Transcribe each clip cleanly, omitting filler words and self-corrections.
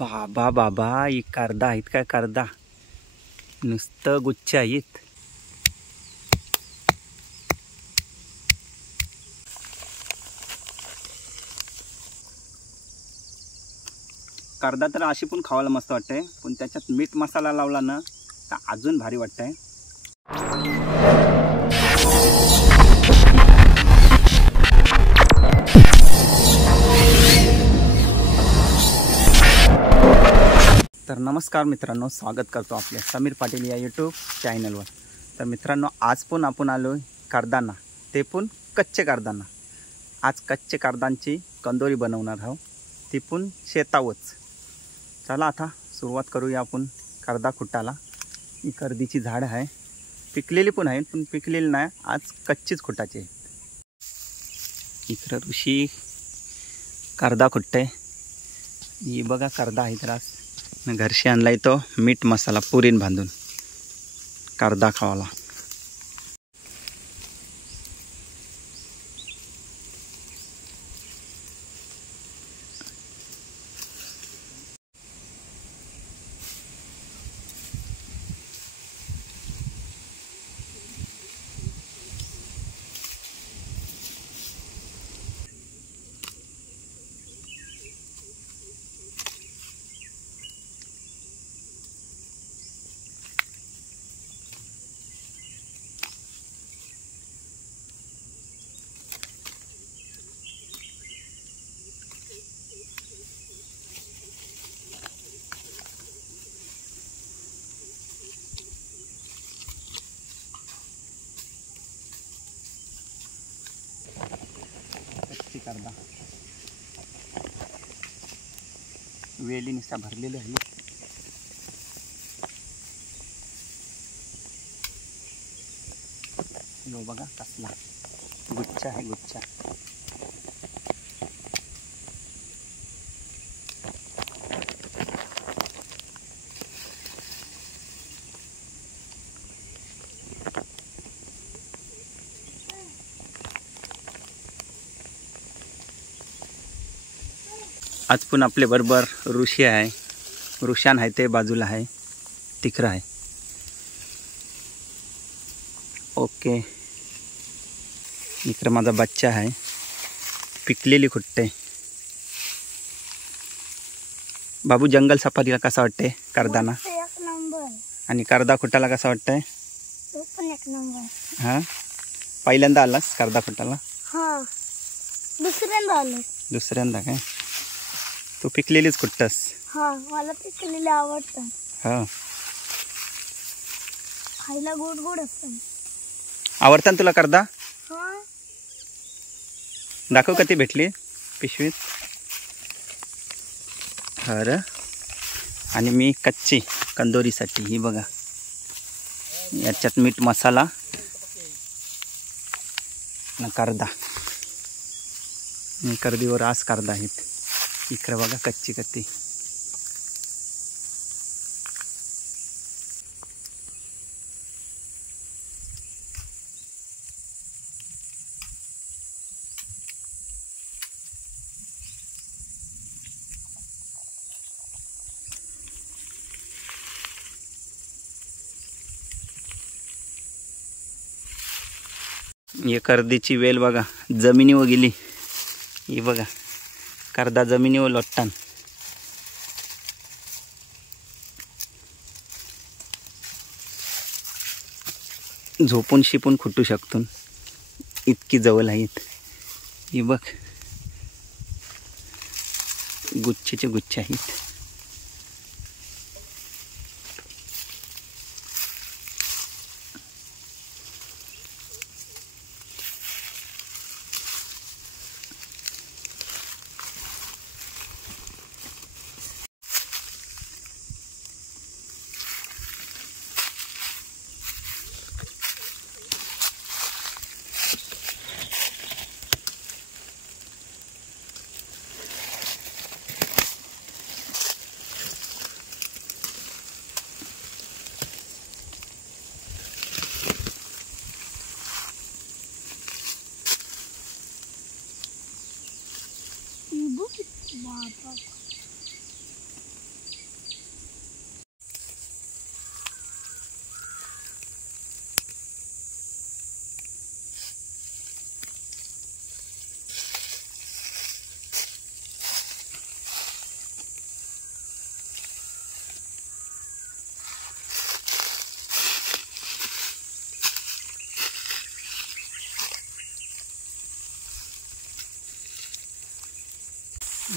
बाबा बाबा ही करदा आहेत काय करदा नुसतं गुच्छ आहेत. करदा तर अशी पण खावायला मस्त वाटते, पण त्याच्यात मीठ मसाला लावला ना तर अजून भारी वाटतंय. तर नमस्कार मित्रांनो, स्वागत करतो आपल्या समीर पाटील या यूट्यूब चॅनलवर. तर मित्रांनो, आज पण आपण आलो करदांना, ते पण कच्चे करदांना. आज कच्चे करदांची कंदोरी बनवणार आहोत, ती पण शेतावच. चला आता सुरुवात करूया आपण करदा खुटाला. ही करदीची झाड आहे, पिकलेली पण आहे, पण पिकलेली नाही, आज कच्चीच खुटाची आहे. इकडं ऋषी करदा खुटते. ही बघा करदा आहे त्रास घरशी आणलाय तो मीठ मसाला पुरीन बांधून करदा खावाला. करदा वेली निसा भरलेली आहे. यो बघा कसला गुच्छा आहे, गुच्छा. आज पण आपले बरोबर ऋषी आहे, ऋषान आहे, ते बाजूला आहे, तिकडं आहे. ओके, इकडं माझा बच्चा आहे, पिकलेली खुटते. बाबू, जंगल सफारीला कसा वाटते करदाना? एक नंबर. आणि करदा खुटाला कसा वाटतंय? तो पण एक नंबर. हां, पहिल्यांदा आलास करदा खुटाला? हां, दुसऱ्यांदा आलो. दुसऱ्यांदा काय? तू पिकलेलीच खुटतस? हां, मला पिकलेले आवडतात. हां, खायला गोड गोड असतात. आवडतात तुला करदा? हां. दाखव कधी भेटली पिशवीत. अरे, आणि मी कच्ची कंदोरीसाठी ही बघा, याच्यात मीठ मसाला ना करदा. करदीवर आज करदा आहेत. इकडे बघा कच्ची कत्ती. ही करदीची वेल बघा जमिनीवर गेली. ही बघा करदा जमिनीवर लोटतान. झोपून शिपून खुटू शकतो, इतकी जवळ आहेत. ही बघ गुच्छेचे गुच्छ आहेत.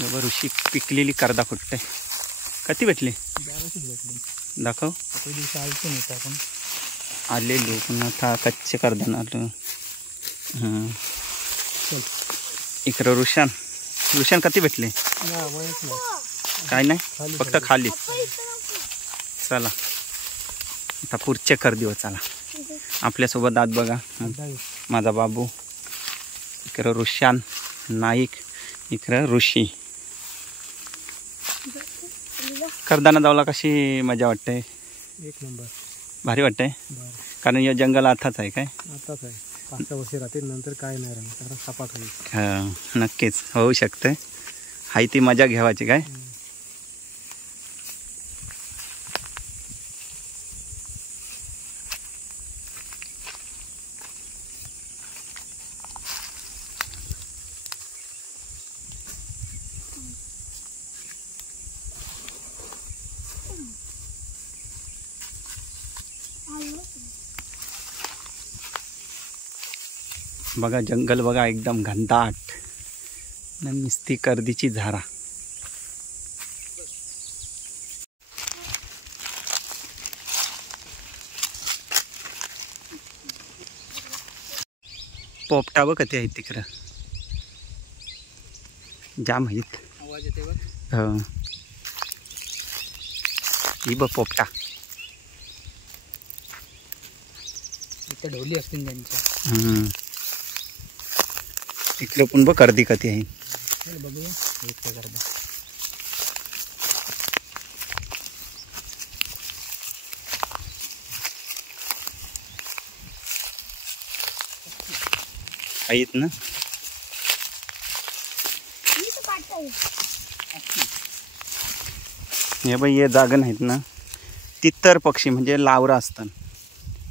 बरोबर ऋषी पिकलेली करदा फुटते. किती भेटली दाखव. आपण आलेलो पुन्हा था कच्चे करदाना आलो. हां इकडं रुशान किती भेटले. काय नाही फक्त खाली. चला आता पुढचे कर देऊ. चला आपल्यासोबत आत बघा माझा बाबू, इकडं रुशान नाईक, इकडं ऋषी. करदाना जावला कशी मजा वाटते. एक नंबर भारी वाटते. कारण या जंगल आताच आहे काय. आताच आहे 5 वर्ष राहतील नंतर काय नाही राहणार कारण सपाट होईल. हां नक्कीच होऊ शकते. हाय ती मजा घ्यावायची काय. बघा जंगल बघा एकदम घनदाट आणि नुसती कर्दीची झारा. पोपटा बघ कधी आहेत तिकडं जाम आहेत. आवाज येते बघ. हो ही बघ पोपटा. इथे ढोली असतील त्यांच्या. इकडं पण बघ कर्दी कधी आहे. बघूया इथे करदा. आहेत ना. हे बाई हे जागा नाहीत ना तितर पक्षी म्हणजे लावरा असतात.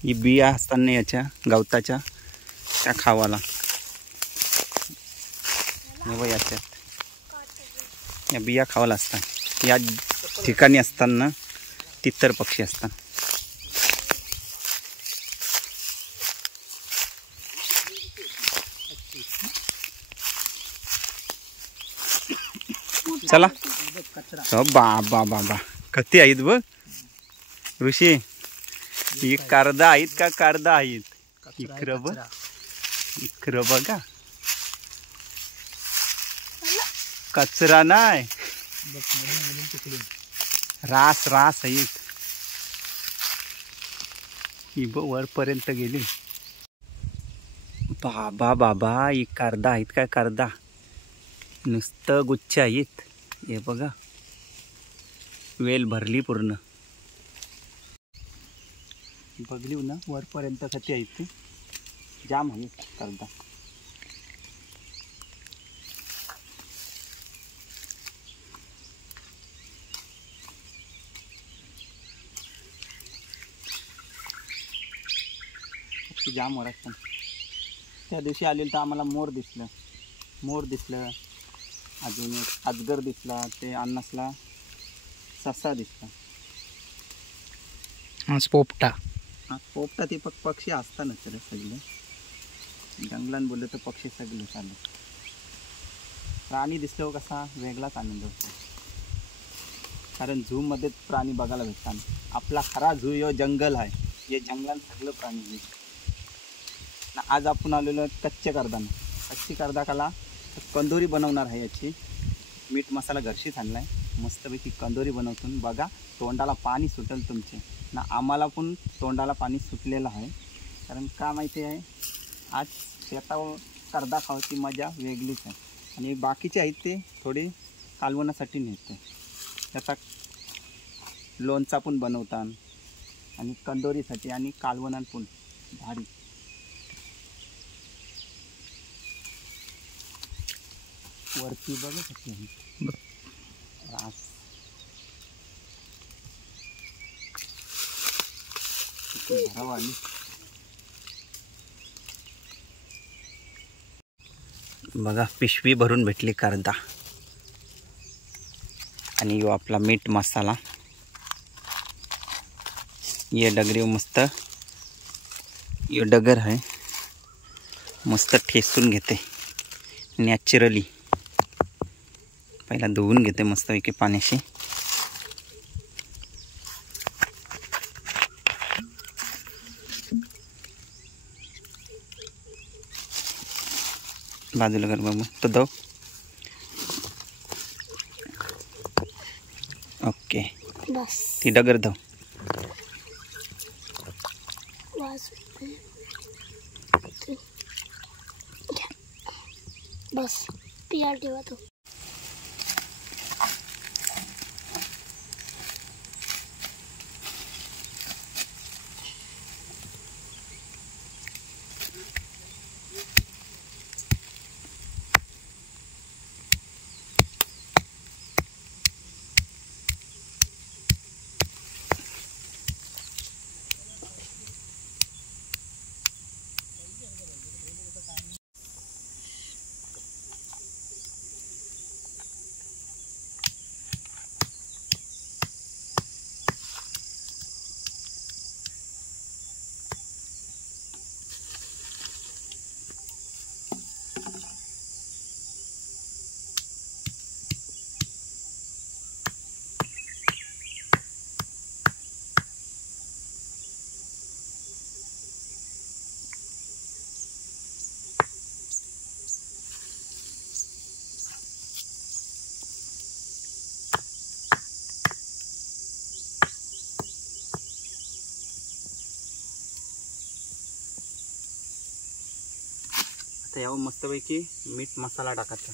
ही बिया असतात ना याच्या गवताच्या त्या खावाला. हे बाई याच्यात या बिया खावाला असतात. या ठिकाणी असताना तितर पक्षी असतात. चला बाबा बाबा कधी आहेत बघ ऋषी. ही करदा आहेत का करदा आहेत. इकडं बघ इकडं बघा कचरा नाही रास रास आहेत. ही बघ वरपर्यंत गेली. बाबा बाबा ही करदा आहेत काय करदा. नुसतं गुच्छ आहेत. हे बघा वेल भरली पूर्ण. बघली ना वरपर्यंत कधी आहेत ते जाम आहेत करदा. जाम ओरडतात. त्या दिवशी आलेलं तर आम्हाला मोर दिसलं अजून एक अजगर दिसला. ते अन्नासला ससा दिसला. पोपटा पोपटा ते पक्षी असताना तर सगळे जंगलात बोललं तर पक्षी सगळे चालू. प्राणी दिसल्यावर कसा वेगळाच आनंद होतो. कारण झूमध्ये प्राणी बघायला भेटतात. आपला खरा झू यो जंगल आहे. हे जंगलात सगळं प्राणी आहे. आज आपण आलेलो कच्चे करदाना. कच्ची करदाकाला कंदोरी बनवणार आहे. याची मीठ मसाला घरशीच आणला आहे. मस्तपैकी कंदोरी बनवतून बघा तोंडाला पाणी सुटेल तुमचे ना. आम्हाला पण तोंडाला पाणी सुटलेलं आहे. कारण का माहिती आहे आज शेतावर करदा खावायची मजा वेगळीच आहे. आणि बाकीचे आहेत ते थोडे कालवणासाठी नेते. त्याचा लोणचा पण बनवतात आणि कंदोरीसाठी आणि कालवणात पण भारी. वरती बघा कशी आहे रास. आली बघा पिशवी भरून भेटली करदा. आणि यो आपला मीठ मसाला. ये डगरी मस्त यो डगर आहे मस्त ठेसून घेते नॅचरली. पहिला धुवून घेते मस्तपैकी पाण्याशी. बाजूला कर बाबू तो दो. ओके बस ती डगर दो. बस पिया ठेवा तो. आता यावर मस्तपैकी मीठ मसाला टाकायचा.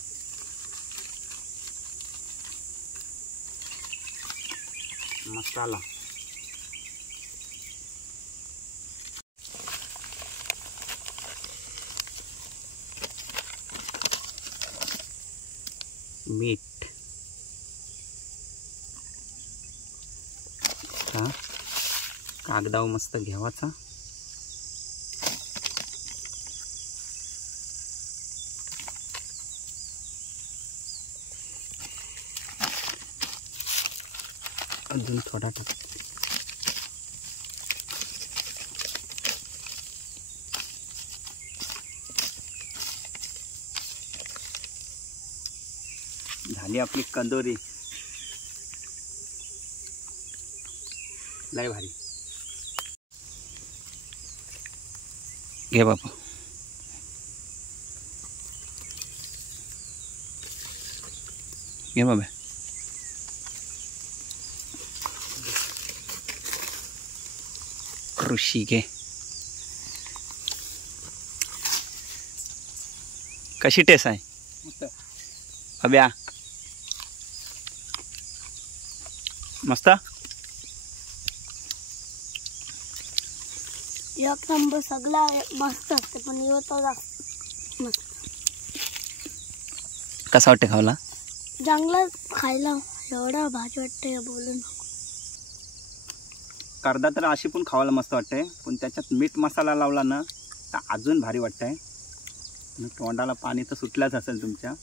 मसाला मीठ कागदावर मस्त घ्यावाचा. अजून थोडा टाक. झाली आपली कंदोरी. लय भारी. घे बाबा. घे बाबा. कृषी घे. कशी टेस्ट आहे अभ्या? मस्त. एक नंबर सगळा मस्त असते पण तो मस्त. कसा वाटते खावला? जंगलात खायला एवढा भाजी वाटते बोलून. कर्दा तर अशी पण खावायला मस्त वाटते पण त्याच्यात मीठ मसाला लावला ना तर अजून भारी वाटतंय. तोंडाला पाणी तर सुटलंच असेल तुमच्या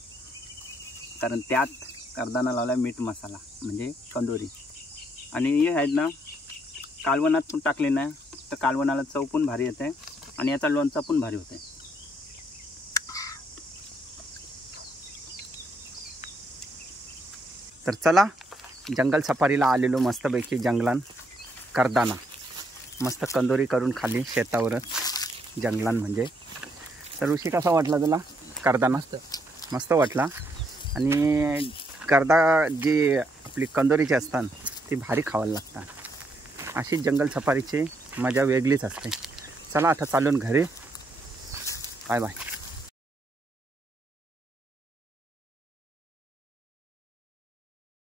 कारण त्यात कर्दाना लावला मीठ मसाला म्हणजे कंदोरी. आणि हे आहेत ना कालवणात पण टाकले ना तर कालवणाला चव पण भारी येते आणि याचा लोणचा पण भारी होते. तर चला जंगल सफारीला आलेलो मस्तपैकी जंगलान कर्दाना मस्त कंदोरी करून खाली शेतावरच जंगलान म्हणजे. तर ऋषी कसा वाटला तुला कर्दाना? मस्त वाटला. आणि कर्दा जी आपली कंदोरीची असतात ती भारी खावायला लागतात. अशी जंगल सफारीची मजा वेगळीच असते. चला आता चालून घरी. Bye bye.